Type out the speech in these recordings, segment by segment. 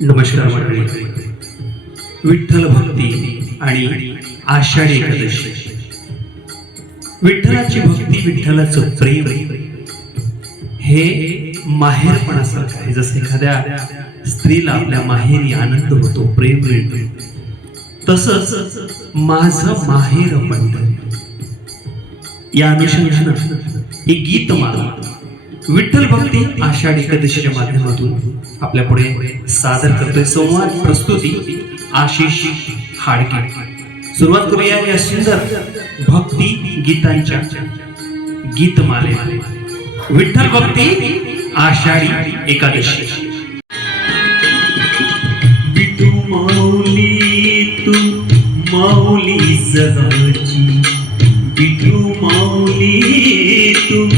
नमस्कार मंडळी. विठ्ठल भक्ती आणि आषाढी एकादशी. विठ्ठलाची भक्ती विठ्ठलाचं प्रेम हे माहेरपणासारखं आहे. जसं एखाद्या स्त्रीला आपल्या माहेरी आनंद होतो प्रेम मिळतो तसंच माझं माहेर पण या अनुषंगानं गीत गीतमाला विठ्ठल भक्ती आषाढी एकादशीच्या माध्यमातून आपल्या पुढे सादर करतोय. संवाद प्रस्तुती आशिष हाडके. सुरुवात करूया या सुंदर भक्ती गीतांच्या गीतमाले विठ्ठल भक्ती आषाढी एकादशी. विठू माऊली तू माऊली जगाची. विठू माऊली तू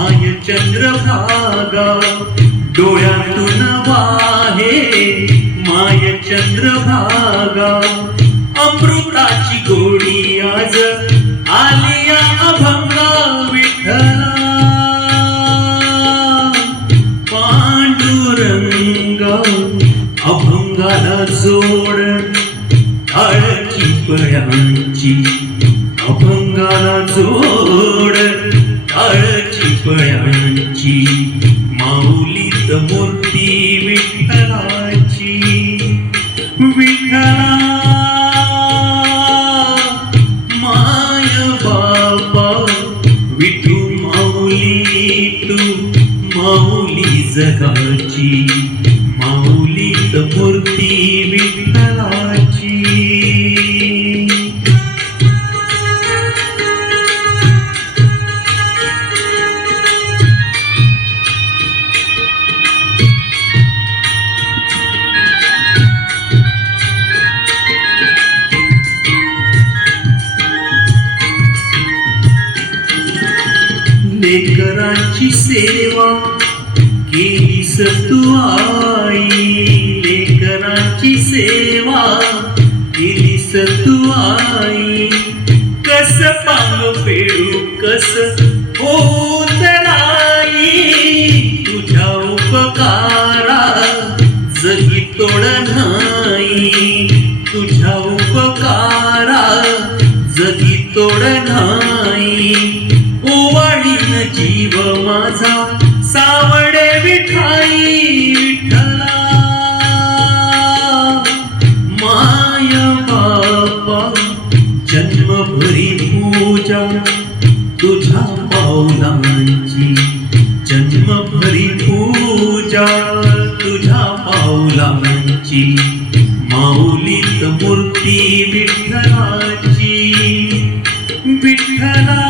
माय चंद्रभागा. डोळ्यातून वाहे माय चंद्रभागा. अमृताची गोडी आज आलिया अभंगा विठ्ठला. पांडुरंग अभंगाला जोड टाळची पळ्यांची अभंगाला जोड. मूर्ती विठ्ठलाची विठ्ठला माय बाबा विठू माऊली तू माऊली जगाची. लेकरांची सेवा केलीस तू आई. लेकरांची सेवा केलीस तू आई. कस पांग फेडू कस होत नाही? तुझ्या उपकारा जगी तोड नाही. तुझ्या उपकारा जगी तोड नाही. माझा सावडे विठाई विठ्ठला. माय बापा जन्मभरी पूजा तुझ्या पावलांची जन्मभरी पूजा तुझ्या पावलांची माऊलीत मूर्ती विठ्ठलाची. विठ्ठला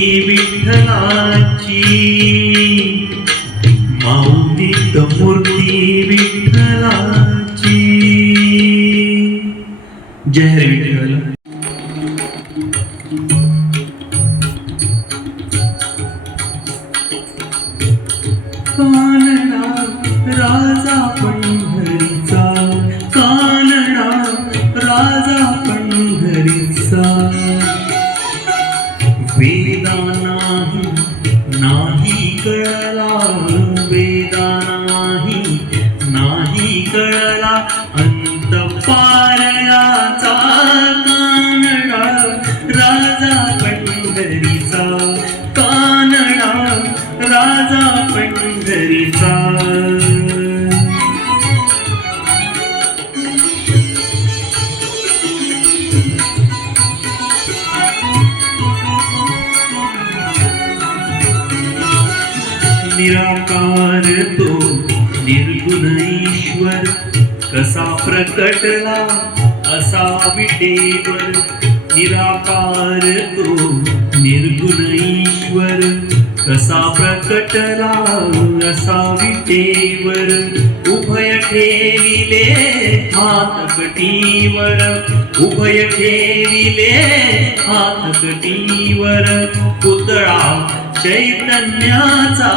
विठ्ठलाची. माऊलीत मूर्ती विठ्ठलाची. जय हरी विठ्ठल. 的人来。प्रकटला असा विटेवर निराकार तो निर्गुण ईश्वर. कसा प्रकटला असा विटेवर उभय ठेविले हात कटीवर. उभय ठेविले हात कटीवर पुतळा चैतन्याचा.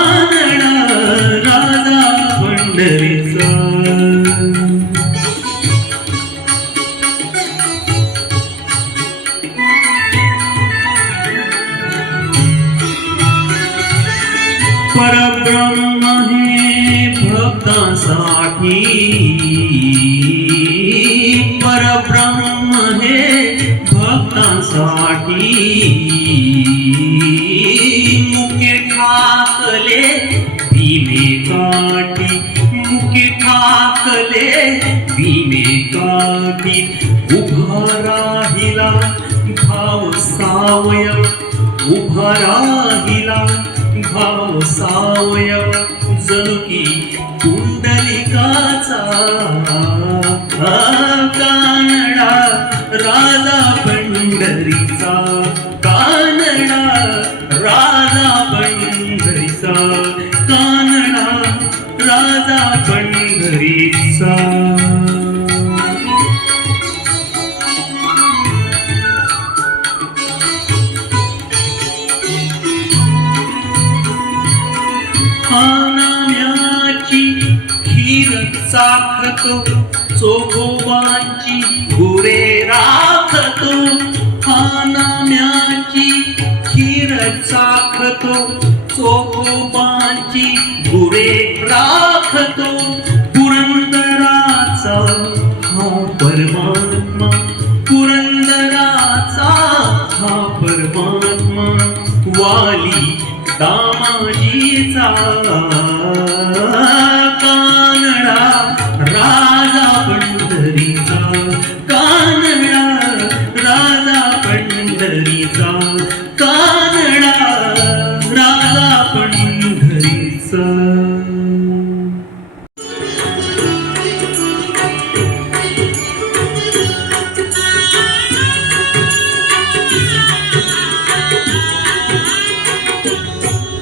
काठी मुके ठाकले भीमे काठी उभा राहिला भाव सावय उभा राहिला भाव सावय जनुकी कुंडलिकाचा कानडा राजा पंढरीचा कानडा राजा पंढरीचा पंढरीचा खानाम्याची खीर चाखतो चोखोबांची गुरे राखतो. खानाम्याची खीर चाखतो चोखोबांची गुरे राखतो पुरंदराचा हा पर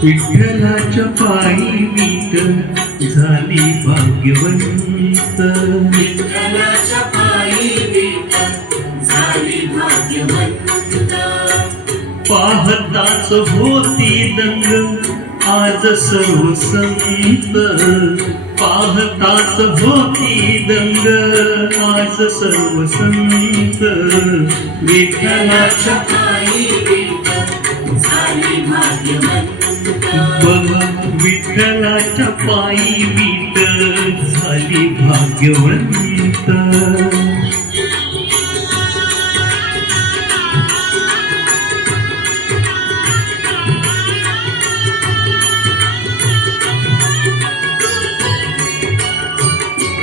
विठ्ठलाच्या पायी वीट झाली भाग्यवंत. विठ्ठलाच्या पायी विठ्ठल झाली भाग्यवंत. पाहताच होती दंग आज सर्व संत. पाहताच होती दंग आज सर्व संत. विठ्ठलाच्या पायी विठ्ठलाच्या पायी मीत झाली भाग्यवंत.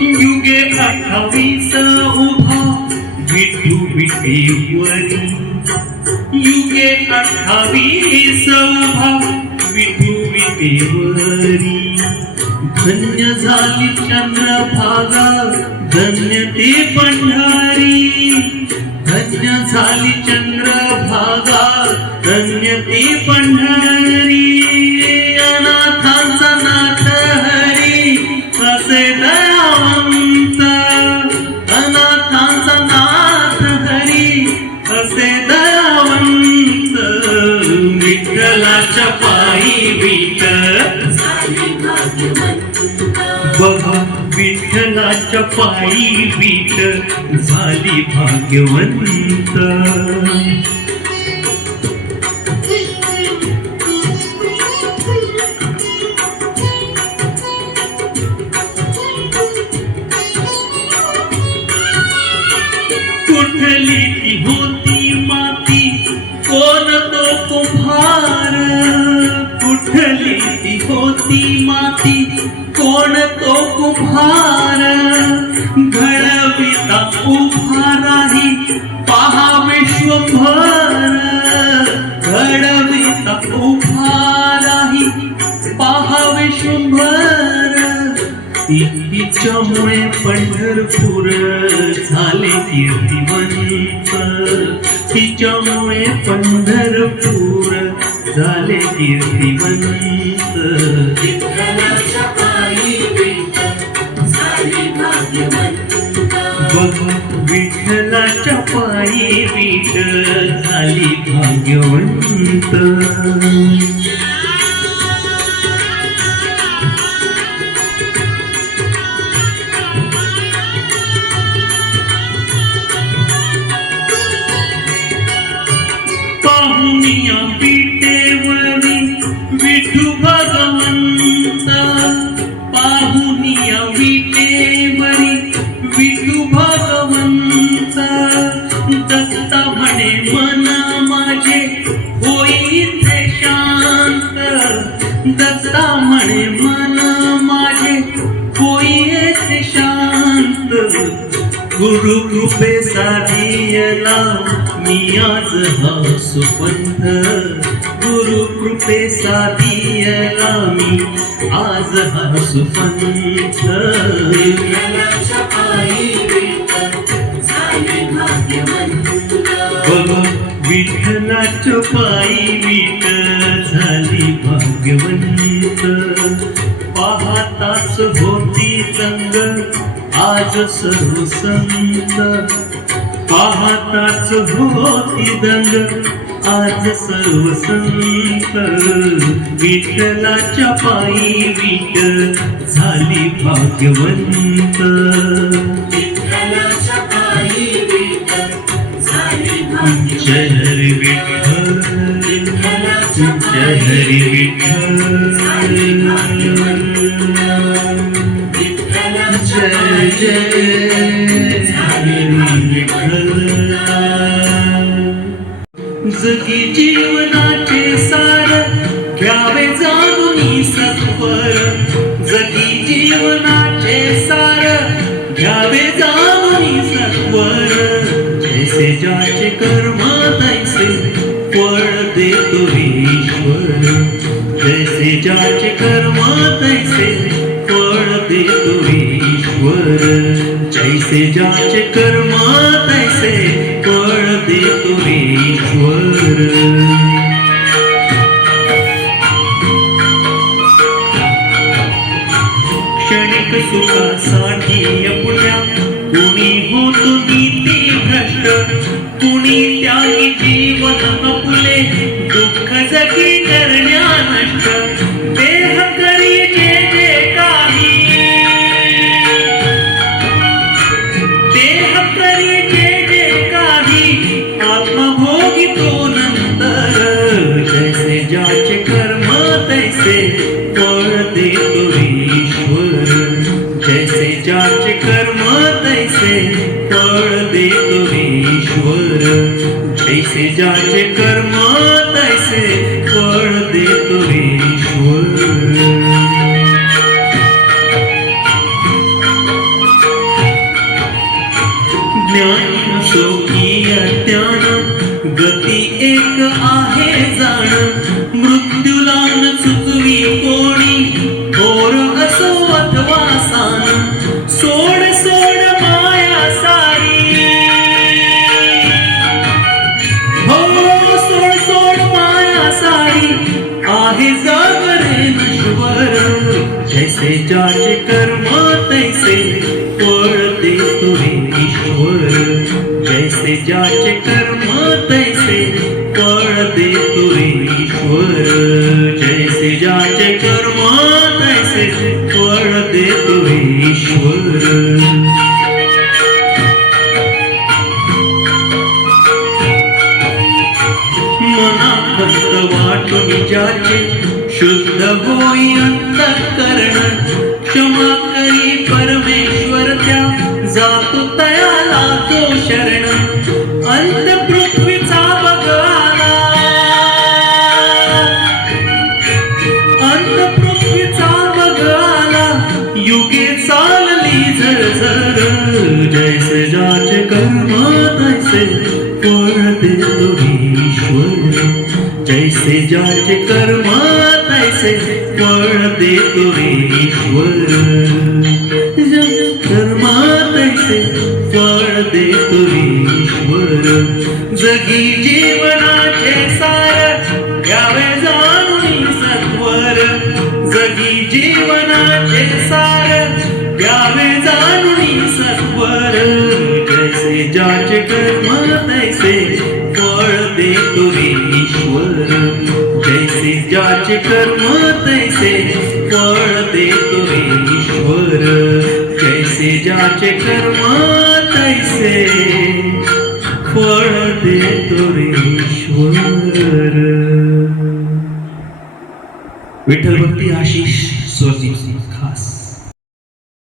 युगे अठ्ठावीस उभा विठू विठेवरी युगे अठ्ठावीस उभा देवरी धन्य झाली चंद्रभागा धन्य ते पंढारी. धन्य झाली चंद्रभागा धन्य ते पंढारी. बघा विठ्ठलाच्या पायी पीठ झाली भाग्यवंत. होती माती कोण तो कुंभार? घडविता उभाराही पहा विश्वभर. घडविता उभाराही पहा विश्वभर. तिच्यामुळे पंढरपूर झाले कीर्तिवंत तिच्यामुळे पंढरपूर झाले कीर्तिवंत विठ्ठलाच्या पायी पीठ झाली भाग्यवंत. मन माझे होईचे शांत. दत्ता म्हणे मन माझे ते शांत. गुरु कृपे साधियला मी आज हा सुपंथ. गुरु कृपे साधियला मी आज हा सुपंथ. विठ्ठलाच्या पायी विठ झाली भाग्यवंत. पाहताच होती संग आज सर्व संत. पाहताच होती दंग आज सर्व संत. विठ्ठलाच्या पायी विठ झाली भाग्यवंत. हरी विठ्ठल जय हरी विठ्ठल जय जय हरी विठ्ठल जगी जीवना ज्याचे कर्म तैसे फळ देतो ईश्वर. जैसे ज्याचे कर्म ज्याचे कर्म तैसे फळ देतो ईश्वर. ज्ञान असो की अज्ञान गती एक आहे जाण मृत जैसे जाचे कर्म तैसे फळ देतो ईश्वर. कर्म तैसे फळ देतो ईश्वर. जगी जीवनाचे सार घ्यावे जाणून सत्वर. जगी जीवनाचे सार घ्यावे जाणून सत्वर. जैसे ज्याचे कर्म तैसे फळ देतो रे ज्याचे कर्म तैसे फळ देतो रे ईश्वर. जैसे ज्याचे कर्म तैसे फळ देतो रे ईश्वर. विठ्ठल भक्ती आशिष.